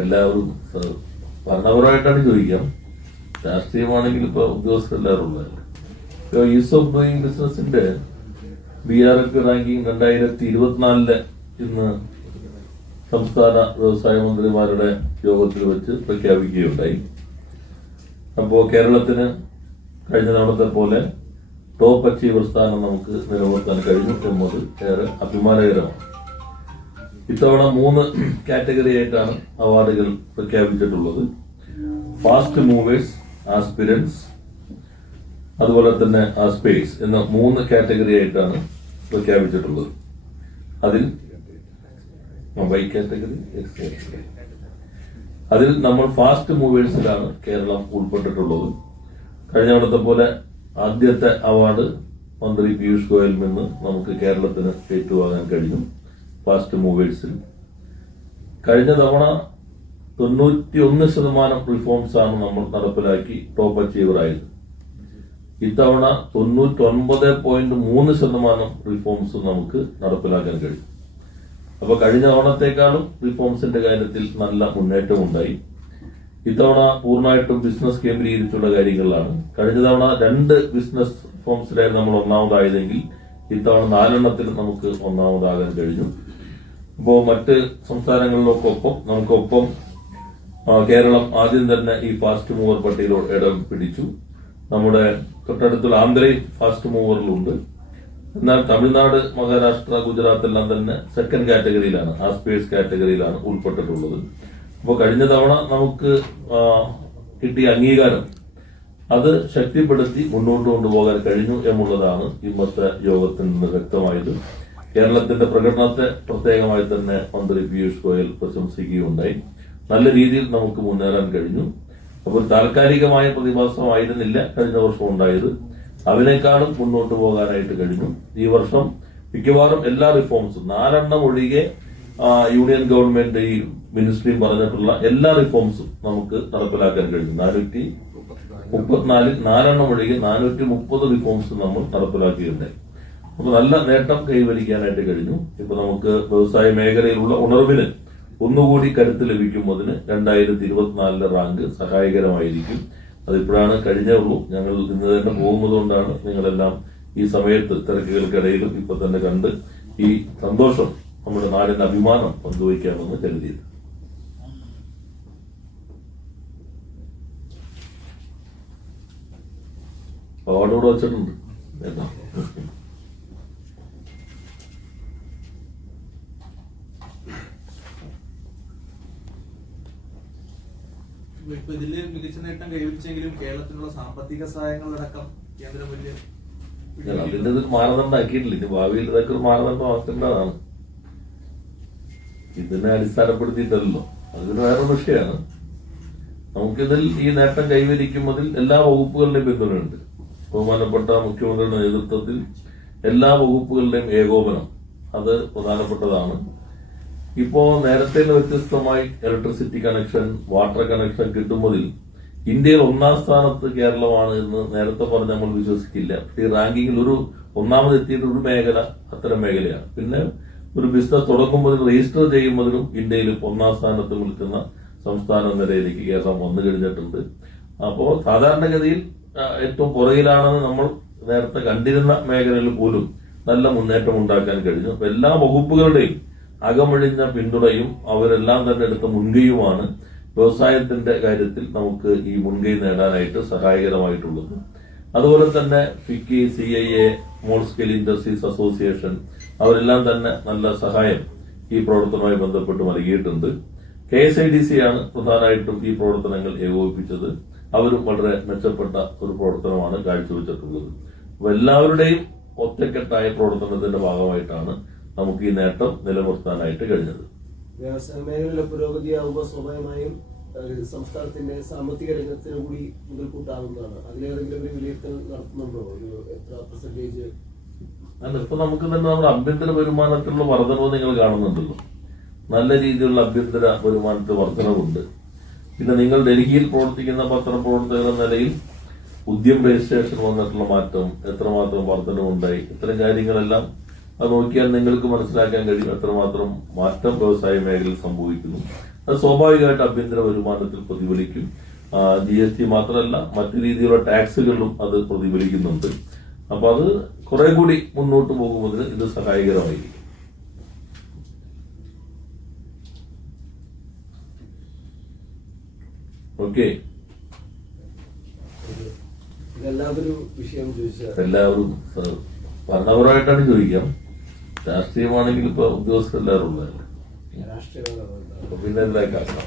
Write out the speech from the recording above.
എല്ലാവരും ഭരണപരമായിട്ടാണ് ചോദിക്കാം. രാഷ്ട്രീയമാണെങ്കിൽ ഇപ്പൊ ഉദ്യോഗസ്ഥരെല്ലാവരും എല്ലാവരും ഇപ്പൊ ഈസ് ഓഫ് ഡൂയിങ് ബിസിനസിന്റെ ബി ആർ എഫ് റാങ്കിങ് രണ്ടായിരത്തി ഇരുപത്തിനാലിൽ ഇന്ന് സംസ്ഥാന വ്യവസായ മന്ത്രിമാരുടെ യോഗത്തിൽ വെച്ച് പ്രഖ്യാപിക്കുകയുണ്ടായി. അപ്പോ കേരളത്തിന് കഴിഞ്ഞ തവണത്തെ പോലെ ടോപ്പ് അച്ചീവർ സ്ഥാനം നമുക്ക് നിലനിർത്താൻ കഴിഞ്ഞു എന്നത് ഏറെ അഭിമാനകരമാണ്. ഇത്തവണ മൂന്ന് കാറ്റഗറി ആയിട്ടാണ് അവാർഡുകൾ പ്രഖ്യാപിച്ചിട്ടുള്ളത്. ഫാസ്റ്റ് മൂവേഴ്സ് ആസ്പിരൻസ് അതുപോലെ തന്നെ ആസ്പേസ് എന്ന മൂന്ന് കാറ്റഗറി ആയിട്ടാണ് പ്രഖ്യാപിച്ചിട്ടുള്ളത്. അതിൽ വൈ കാറ്റഗറി അതിൽ നമ്മൾ ഫാസ്റ്റ് മൂവേഴ്സിലാണ് കേരളം ഉൾപ്പെട്ടിട്ടുള്ളത്. കഴിഞ്ഞ തവണത്തെ പോലെ ആദ്യത്തെ അവാർഡ് മന്ത്രി പീയൂഷ് ഗോയലിൽ നിന്ന് നമുക്ക് കേരളത്തിന് ഏറ്റുവാങ്ങാൻ കഴിഞ്ഞു. ഫാസ്റ്റ് മൂവേഴ്സിൽ കഴിഞ്ഞ തവണ തൊണ്ണൂറ്റി ഒന്ന് ശതമാനം റിഫോംസ് ആണ് നമ്മൾ നടപ്പിലാക്കി ടോപ്പ് അച്ചീവർ ആയത്. ഇത്തവണ തൊണ്ണൂറ്റി ഒൻപത് പോയിന്റ് മൂന്ന് ശതമാനം റിഫോംസ് നമുക്ക് നടപ്പിലാക്കാൻ കഴിയും. അപ്പൊ കഴിഞ്ഞ തവണത്തെക്കാളും റിഫോംസിന്റെ കാര്യത്തിൽ നല്ല മുന്നേറ്റം ഉണ്ടായി. ഇത്തവണ പൂർണമായിട്ടും ബിസിനസ് കേന്ദ്രീകരിച്ചുള്ള കാര്യങ്ങളിലാണ്. കഴിഞ്ഞ തവണ രണ്ട് ബിസിനസ് റിഫോംസിലായിരുന്നു നമ്മൾ ഒന്നാമതായതെങ്കിൽ ഇത്തവണ നാലെണ്ണത്തിൽ നമുക്ക് ഒന്നാമതാകാൻ കഴിഞ്ഞു. അപ്പോ മറ്റ് സംസ്ഥാനങ്ങളിലൊക്കൊപ്പം നമുക്കൊപ്പം കേരളം ആദ്യം തന്നെ ഈ ഫാസ്റ്റ് മൂവർ പട്ടികയിൽ ഇടം പിടിച്ചു. നമ്മുടെ തൊട്ടടുത്തുള്ള ആന്ധ്രയും ഫാസ്റ്റ് മൂവറിലുണ്ട് എന്നാൽ തമിഴ്നാട് മഹാരാഷ്ട്ര ഗുജറാത്ത് എല്ലാം തന്നെ സെക്കൻഡ് കാറ്റഗറിയിലാണ് ആസ്പേഴ്സ് കാറ്റഗറിയിലാണ് ഉൾപ്പെട്ടിട്ടുള്ളത്. അപ്പോൾ കഴിഞ്ഞ തവണ നമുക്ക് കിട്ടിയ അംഗീകാരം അത് ശക്തിപ്പെടുത്തി മുന്നോട്ട് കൊണ്ടുപോകാൻ കഴിഞ്ഞു എന്നുള്ളതാണ് ഇന്നത്തെ യോഗത്തിൽ നിന്ന് വ്യക്തമായത്. കേരളത്തിന്റെ പ്രകടനത്തെ പ്രത്യേകമായി തന്നെ മന്ത്രി പീയൂഷ് ഗോയൽ പ്രശംസിക്കുകയുണ്ടായി. നല്ല രീതിയിൽ നമുക്ക് മുന്നേറാൻ കഴിഞ്ഞു. അപ്പോൾ താൽക്കാലികമായ പ്രതിഭാസമായിരുന്നില്ല കഴിഞ്ഞ വർഷം ഉണ്ടായത്. അതിനേക്കാളും മുന്നോട്ട് പോകാനായിട്ട് കഴിഞ്ഞു. ഈ വർഷം മിക്കവാറും എല്ലാ റിഫോംസും നാലെണ്ണം ഒഴികെ യൂണിയൻ ഗവൺമെന്റ് ഈ മിനിസ്ട്രിയും പറഞ്ഞിട്ടുള്ള എല്ലാ റിഫോംസും നമുക്ക് നടപ്പിലാക്കാൻ കഴിഞ്ഞു. നാനൂറ്റി മുപ്പത്തിനാലിൽ നാലെണ്ണം ഒഴികെ നാനൂറ്റി മുപ്പത് റിഫോംസ് നമ്മൾ നടപ്പിലാക്കിയിട്ടുണ്ടായി. അപ്പൊ നല്ല നേട്ടം കൈവരിക്കാനായിട്ട് കഴിഞ്ഞു. ഇപ്പൊ നമുക്ക് വ്യവസായ മേഖലയിലുള്ള ഉണർവിന് ഒന്നുകൂടി കരുത്ത് ലഭിക്കുമ്പോൾ രണ്ടായിരത്തി ഇരുപത്തിനാലിലെ റാങ്ക് സഹായകരമായിരിക്കും. അതിപ്പോഴാണ് കഴിഞ്ഞേ ഉള്ളൂ ഞങ്ങൾ ഇന്ന് തന്നെ പോകുന്നത് കൊണ്ടാണ് നിങ്ങളെല്ലാം ഈ സമയത്ത് തിരക്കുകൾക്കിടയിലും ഇപ്പൊ തന്നെ കണ്ട് ഈ സന്തോഷം നമ്മുടെ നാടിന്റെ അഭിമാനം പങ്കുവയ്ക്കാമെന്ന് കരുതിയത്. അവാർഡോട് വച്ചിട്ടുണ്ട്. കേട്ടോ ഇപ്പൊ ഇതിൽ മികച്ച നേട്ടം കൈവരിച്ചെങ്കിലും കേരളത്തിനുള്ള സാമ്പത്തിക സഹായങ്ങളടക്കം കേന്ദ്രം വലിയ അതിന്റെ മാനദണ്ഡമാക്കിയിട്ടില്ല ഇനി ഭാവിയിൽ ഇതൊക്കെ ഒരു മാനദണ്ഡമാക്കേണ്ടതാണ് ഇതിനെ അടിസ്ഥാനപ്പെടുത്തിയിട്ടല്ലോ അതൊരു വേറെ വിഷയമാണ്. നമുക്കിതിൽ ഈ നേട്ടം കൈവരിക്കുന്നതിൽ എല്ലാ വകുപ്പുകളുടെയും പിന്തുണയുണ്ട്. ബഹുമാനപ്പെട്ട മുഖ്യമന്ത്രിയുടെ നേതൃത്വത്തിൽ എല്ലാ വകുപ്പുകളുടെയും ഏകോപനം. അത് പ്രധാനപ്പെട്ടതാണ്. ഇപ്പോ നേരത്തെ വ്യത്യസ്തമായി ഇലക്ട്രിസിറ്റി കണക്ഷൻ വാട്ടർ കണക്ഷൻ കിട്ടുന്നതിൽ ഇന്ത്യയിൽ ഒന്നാം സ്ഥാനത്ത് കേരളമാണ് എന്ന് നേരത്തെ പറഞ്ഞ് നമ്മൾ വിശ്വസിക്കില്ല. ഈ റാങ്കിങ്ങിൽ ഒരു ഒന്നാമത് എത്തിയിട്ട് ഒരു മേഖല അത്തരം മേഖലയാണ്. പിന്നെ ഒരു ബിസിനസ് തുടങ്ങുമ്പോൾ രജിസ്റ്റർ ചെയ്യുമ്പോഴും ഇന്ത്യയിൽ ഒന്നാം സ്ഥാനത്ത് നിൽക്കുന്ന സംസ്ഥാന നിലയിലേക്ക് കേരളം വന്നു കഴിഞ്ഞിട്ടുണ്ട്. അപ്പോ സാധാരണഗതിയിൽ ഏറ്റവും പുറകിലാണെന്ന് നമ്മൾ നേരത്തെ കണ്ടിരുന്ന മേഖലയിൽ പോലും നല്ല മുന്നേറ്റം ഉണ്ടാക്കാൻ കഴിഞ്ഞു. എല്ലാ വകുപ്പുകളുടെയും അകമഴിഞ്ഞ പിന്തുണയും അവരെല്ലാം തന്നെ എടുത്ത മുൻകൈയുമാണ് വ്യവസായത്തിന്റെ കാര്യത്തിൽ നമുക്ക് ഈ മുൻകൈ നേടാനായിട്ട് സഹായകരമായിട്ടുള്ളത്. അതുപോലെ തന്നെ FICCI C I A small scale industries association അവരെല്ലാം തന്നെ നല്ല സഹായം ഈ പ്രവർത്തനവുമായി ബന്ധപ്പെട്ട് നൽകിയിട്ടുണ്ട്. K S I D C ആണ് പ്രധാനമായിട്ടും ഈ പ്രവർത്തനങ്ങൾ ഏകോപിപ്പിച്ചത്. അവരും വളരെ മെച്ചപ്പെട്ട ഒരു പ്രവർത്തനമാണ് കാഴ്ചവെച്ചിട്ടുള്ളത്. എല്ലാവരുടെയും ഒറ്റക്കെട്ടായ പ്രവർത്തനത്തിന്റെ ഭാഗമായിട്ടാണ് നമുക്ക് ഈ നേട്ടം നിലനിർത്താനായിട്ട് കഴിഞ്ഞത്. വ്യവസായ മേഖലയിലെ പുരോഗതിയാകുമ്പോൾ സ്വാഭാവികമായും സംസ്ഥാനത്തിന്റെ സാമ്പത്തിക രംഗത്തിന് കൂടി മുതൽക്കൂട്ടാകുന്നതാണ് അതിലേതെങ്കിലും ഒരു വിലയിരുത്തൽ നടത്തുന്നുണ്ടോ? എത്ര പെർസെന്റേജ് അല്ല ഇപ്പൊ നമുക്ക് തന്നെ നമ്മുടെ അഭ്യന്തര വരുമാനത്തിലുള്ള വർധനവ് നിങ്ങൾ കാണുന്നുണ്ടല്ലോ. നല്ല രീതിയിലുള്ള അഭ്യന്തര വരുമാനത്തിൽ വർധനവുണ്ട്. പിന്നെ നിങ്ങൾ ഡൽഹിയിൽ പ്രവർത്തിക്കുന്ന പത്രപ്രവർത്തകർ എന്ന നിലയിൽ ഉദ്യം രജിസ്ട്രേഷൻ വന്നിട്ടുള്ള മാറ്റം എത്രമാത്രം വർധനവുണ്ടായി ഇത്തരം കാര്യങ്ങളെല്ലാം അത് നോക്കിയാൽ നിങ്ങൾക്ക് മനസ്സിലാക്കാൻ കഴിയും എത്രമാത്രം മാറ്റം വ്യവസായ മേഖലയിൽ സംഭവിക്കുന്നു. അത് സ്വാഭാവികമായിട്ട് ആഭ്യന്തര വരുമാനത്തിൽ പ്രതിഫലിക്കും. ജി എസ് ടി മാത്രമല്ല മറ്റു രീതിയിലുള്ള ടാക്സുകളിലും അത് പ്രതിഫലിക്കുന്നുണ്ട്. അപ്പൊ അത് കുറെ കൂടി മുന്നോട്ട് പോകുന്നതിന് ഇത് സഹായകരമായിരിക്കും. ഓക്കെ. എല്ലാവരും ഭരണപരമായിട്ടാണ് ചോദിക്കാം. രാഷ്ട്രീയമാണെങ്കിൽ ഇപ്പൊ ഉദ്യോഗസ്ഥരെല്ലാവരും ഉള്ളതല്ലേ? അപ്പൊ പിന്നെ ഇതിലേക്കാക്കാം